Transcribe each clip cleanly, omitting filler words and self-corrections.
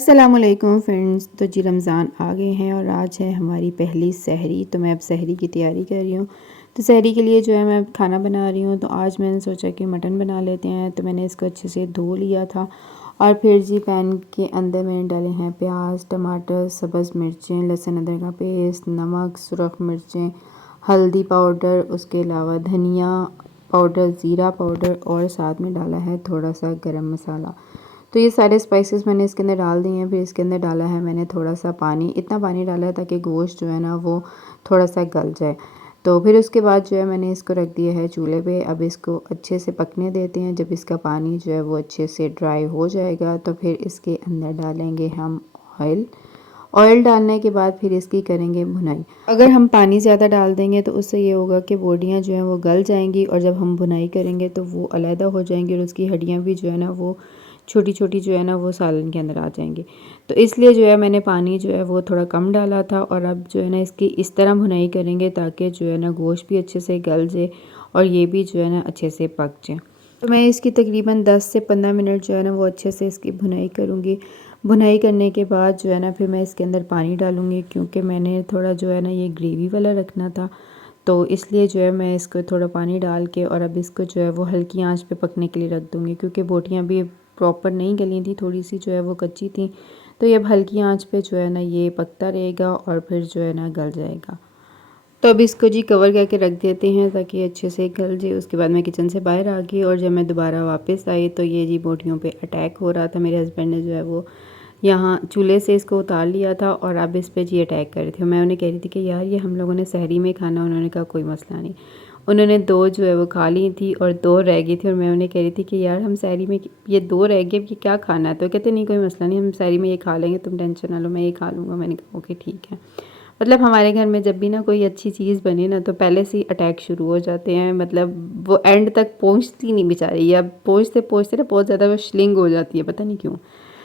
अस्सलामुअलैकुम फ्रेंड्स। तो जी रमज़ान आ गए हैं और आज है हमारी पहली सहरी। तो मैं अब सहरी की तैयारी कर रही हूँ। तो सहरी के लिए जो है मैं खाना बना रही हूँ। तो आज मैंने सोचा कि मटन बना लेते हैं। तो मैंने इसको अच्छे से धो लिया था और फिर जी पैन के अंदर मैंने डाले हैं प्याज, टमाटर, सब्ज़ मिर्चें, लहसुन अदरक का पेस्ट, नमक, सुरख मिर्चें, हल्दी पाउडर, उसके अलावा धनिया पाउडर, ज़ीरा पाउडर और साथ में डाला है थोड़ा सा गरम मसाला। तो ये सारे स्पाइसेस मैंने इसके अंदर डाल दिए हैं। फिर इसके अंदर डाला है मैंने थोड़ा सा पानी, इतना पानी डाला है ताकि गोश्त जो है ना वो थोड़ा सा गल जाए। तो फिर उसके बाद जो है मैंने इसको रख दिया है चूल्हे पे। अब इसको अच्छे से पकने देते हैं। जब इसका पानी जो है वो अच्छे से ड्राई हो जाएगा तो फिर इसके अंदर डालेंगे हम ऑयल। ऑयल डालने के बाद फिर इसकी करेंगे भुनाई। अगर हम पानी ज़्यादा डाल देंगे तो उससे ये होगा कि बोटियाँ जो हैं वो गल जाएंगी और जब हम भुनाई करेंगे तो वो अलहदा हो जाएंगी और उसकी हड्डियाँ भी जो है ना वो छोटी छोटी जो है ना वो सालन के अंदर आ जाएंगी। तो इसलिए जो है मैंने पानी जो है वो थोड़ा कम डाला था। और अब जो है ना इसकी इस तरह भुनाई करेंगे ताकि जो है ना गोश्त भी अच्छे से गल जाए और ये भी जो है ना अच्छे से पक जाए। तो मैं इसकी तकरीबन 10 से 15 मिनट जो है ना वो अच्छे से इसकी भुनाई करूँगी। भुनाई करने के बाद जो है ना फिर मैं इसके अंदर पानी डालूँगी, क्योंकि मैंने थोड़ा जो है ना ये ग्रेवी वाला रखना था। तो इसलिए जो है मैं इसको थोड़ा पानी डाल के और अब इसको जो है वो हल्की आंच पे पकने के लिए रख दूँगी, क्योंकि बोटियाँ भी प्रॉपर नहीं गली थी, थोड़ी सी जो है वो कच्ची थी। तो ये अब हल्की आंच पे जो है ना ये पकता रहेगा और फिर जो है ना गल जाएगा। तो अब इसको जी कवर करके रख देते हैं ताकि अच्छे से गल जाए। उसके बाद मैं किचन से बाहर आ गई और जब मैं दोबारा वापस आई तो ये जी बोटियों पे अटैक हो रहा था। मेरे हस्बैंड ने जो है वो यहाँ चूल्हे से इसको उतार लिया था और अब इस पे जी अटैक कर रहे थे। मैं उन्हें कह रही थी कि यार ये हम लोगों ने सहरी में खाना। उन्होंने कहा कोई मसला नहीं। उन्होंने 2 जो है वो खा ली थी और 2 रह गई थी और मैं उन्हें कह रही थी कि यार हम सहरी में ये 2 रह गए, अब ये क्या खाना है? तो कहते नहीं कोई मसला नहीं, हम सहरी में ये खा लेंगे, तुम टेंशन ना लो, मैं ये खा लूँगा। मैंने कहा ओके ठीक है। मतलब हमारे घर में जब भी ना कोई अच्छी चीज़ बने ना तो पहले से ही अटैक शुरू हो जाते हैं। मतलब वो एंड तक पहुंचती नहीं बेचारी, या पहुंचते पहुंचते ना बहुत ज़्यादा वो श्लिंग हो जाती है, पता नहीं क्यों।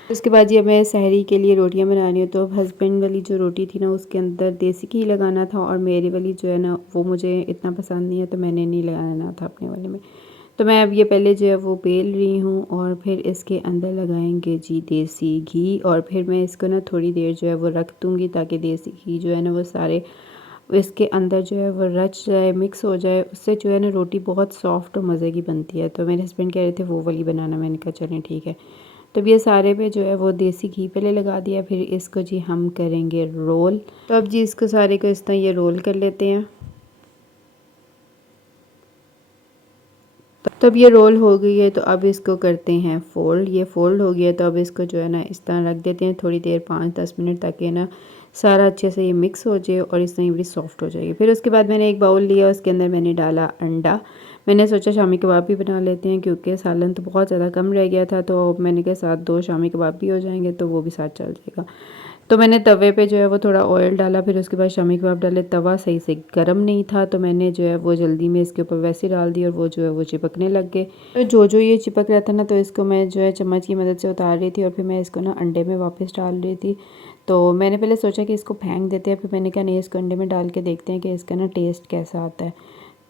उसके बाद ये मैं सहरी के लिए रोटियां बना रही हूँ। तो हस्बैंड वाली जो रोटी थी ना उसके अंदर देसी घी लगाना था और मेरी वाली जो है ना वो मुझे इतना पसंद नहीं है, तो मैंने नहीं लगाना था अपने वाले में। तो मैं अब ये पहले जो है वो बेल रही हूँ और फिर इसके अंदर लगाएंगे जी देसी घी। और फिर मैं इसको ना थोड़ी देर जो है वो रख दूँगी ताकि देसी घी जो है ना वो सारे इसके अंदर जो है वो रच जाए, मिक्स हो जाए। उससे जो है ना रोटी बहुत सॉफ्ट और मज़े की बनती है। तो मेरे हस्बैंड कह रहे थे वो वाली बनाना, मैंने कहा चलें ठीक है। तो अब ये सारे पे जो है वो देसी घी पहले लगा दिया, फिर इसको जी हम करेंगे रोल। तो अब जी इसको सारे को इस तरह ये रोल कर लेते हैं। तो अब ये रोल हो गई है तो अब इसको करते हैं फ़ोल्ड। ये फ़ोल्ड हो गया तो अब इसको जो है ना इस तरह रख देते हैं थोड़ी देर 5-10 मिनट, ताकि ना सारा अच्छे से ये मिक्स हो जाए और इस तरह ये बड़ी सॉफ्ट हो जाएगी। फिर उसके बाद मैंने एक बाउल लिया, उसके अंदर मैंने डाला अंडा। मैंने सोचा शामी कबाब भी बना लेते हैं, क्योंकि सालन तो बहुत ज़्यादा कम रह गया था। तो मैंने कहा साथ 2 शामी कबाब भी हो जाएंगे तो वो भी साथ चल जाएगा। तो मैंने तवे पे जो है वो थोड़ा ऑयल डाला, फिर उसके बाद शामी कबाब डाले। तवा सही से गर्म नहीं था तो मैंने जो है वो जल्दी में इसके ऊपर वैसे डाल दी और वो जो है वो चिपकने लग गए। तो जो ये चिपक रहा था ना तो इसको मैं जो है चम्मच की मदद से उतार रही थी और फिर मैं इसको ना अंडे में वापस डाल रही थी। तो मैंने पहले सोचा कि इसको फेंक देते हैं, फिर मैंने कहा नहीं, इसको अंडे में डाल के देखते हैं कि इसका ना टेस्ट कैसा आता है।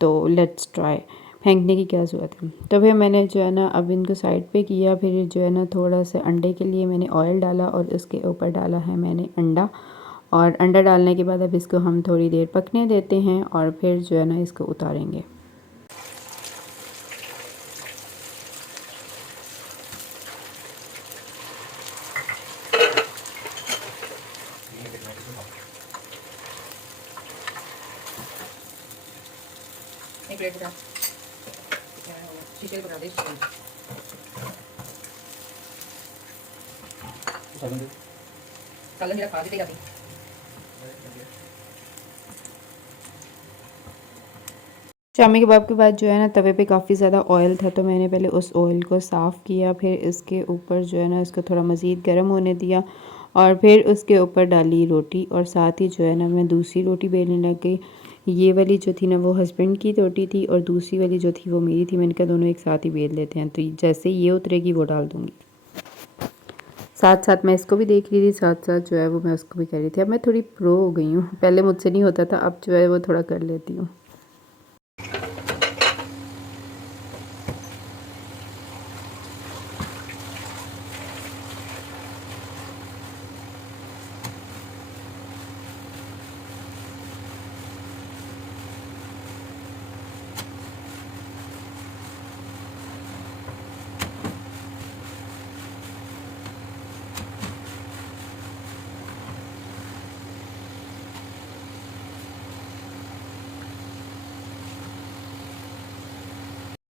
तो लेट्स ट्राई, फेंकने की क्या ज़रूरत है। तो फिर मैंने जो है ना अब इनको साइड पे किया। फिर जो है ना थोड़ा सा अंडे के लिए मैंने ऑयल डाला और उसके ऊपर डाला है मैंने अंडा। और अंडा डालने के बाद अब इसको हम थोड़ी देर पकने देते हैं और फिर जो है ना इसको उतारेंगे। एक प्लेट उठा शीशे को उठा दे। सालन मेरा खा देगा भी। शामी कबाब के बाद जो है ना तवे पे काफ़ी ज़्यादा ऑयल था, तो मैंने पहले उस ऑयल को साफ़ किया। फिर इसके ऊपर जो है ना इसको थोड़ा मज़ीद गर्म होने दिया और फिर उसके ऊपर डाली रोटी और साथ ही जो है ना मैं दूसरी रोटी बेलने लग गई। ये वाली जो थी ना वो हस्बैंड की रोटी थी और दूसरी वाली जो थी वो मेरी थी। मैंने कहा दोनों एक साथ ही बेल लेते हैं, तो जैसे ये उतरेगी वो डाल दूँगी। साथ साथ मैं इसको भी देख रही थी, साथ साथ जो है वो मैं उसको भी कर रही थी। अब मैं थोड़ी प्रो हो गई हूँ, पहले मुझसे नहीं होता था, अब जो है वो थोड़ा कर लेती हूँ।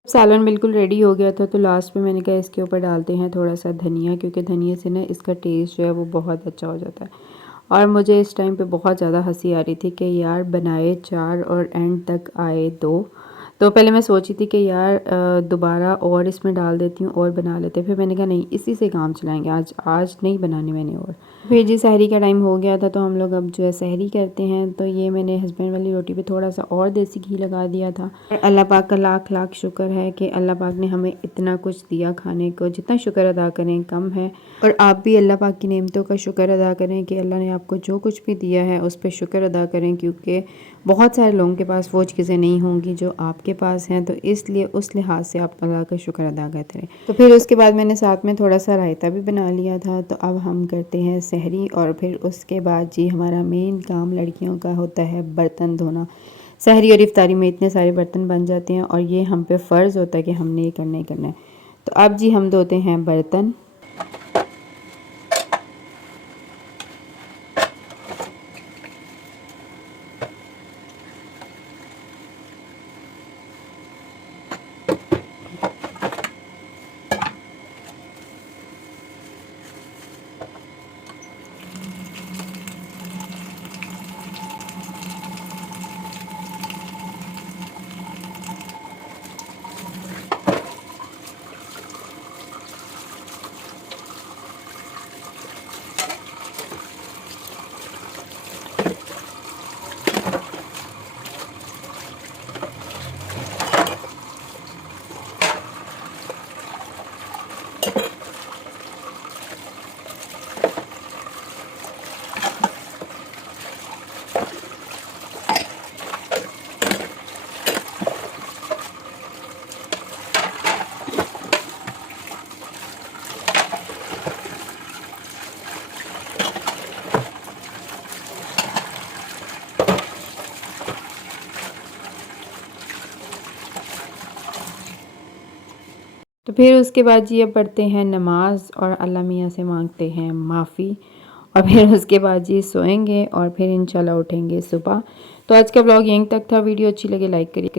सालन बिल्कुल रेडी हो गया था तो लास्ट में मैंने कहा इसके ऊपर डालते हैं थोड़ा सा धनिया, क्योंकि धनिया से ना इसका टेस्ट जो है वो बहुत अच्छा हो जाता है। और मुझे इस टाइम पे बहुत ज़्यादा हंसी आ रही थी कि यार बनाए 4 और एंड तक आए 2। तो पहले मैं सोची थी कि यार दोबारा और इसमें डाल देती हूँ और बना लेते, फिर मैंने कहा नहीं इसी से काम चलाएंगे, आज नहीं बनानी मैंने। और फिर जी सहरी का टाइम हो गया था तो हम लोग अब जो है सहरी करते हैं। तो ये मैंने हस्बैंड वाली रोटी पे थोड़ा सा और देसी घी लगा दिया था। और अल्लाह पाक का लाख लाख शुक्र है कि अल्लाह पाक ने हमें इतना कुछ दिया खाने को, जितना शुक्र अदा करें कम है। और आप भी अल्लाह पाक की नेमतों का शुक्र अदा करें कि अल्लाह ने आपको जो कुछ भी दिया है उस पर शुक्र अदा करें, क्योंकि बहुत सारे लोगों के पास वो चीज़ें नहीं होंगी जो आपके पास हैं। तो इसलिए उस लिहाज से आप अल्लाह का शुक्र अदा करते रहें। तो फिर उसके बाद मैंने साथ में थोड़ा सा रायता भी बना लिया था। तो अब हम करते हैं सहरी और फिर उसके बाद जी हमारा मेन काम लड़कियों का होता है बर्तन धोना। सहरी और इफ्तारी में इतने सारे बर्तन बन जाते हैं और ये हम पे फ़र्ज़ होता है कि हमने ये करना ही करना है। तो अब जी हम धोते हैं बर्तन। तो फिर उसके बाद जी अब पढ़ते हैं नमाज और अल्लाह मियाँ से मांगते हैं माफ़ी। और फिर उसके बाद जी सोएंगे और फिर इंशाल्लाह उठेंगे सुबह। तो आज का व्लॉग यहीं तक था। वीडियो अच्छी लगे लाइक करिए।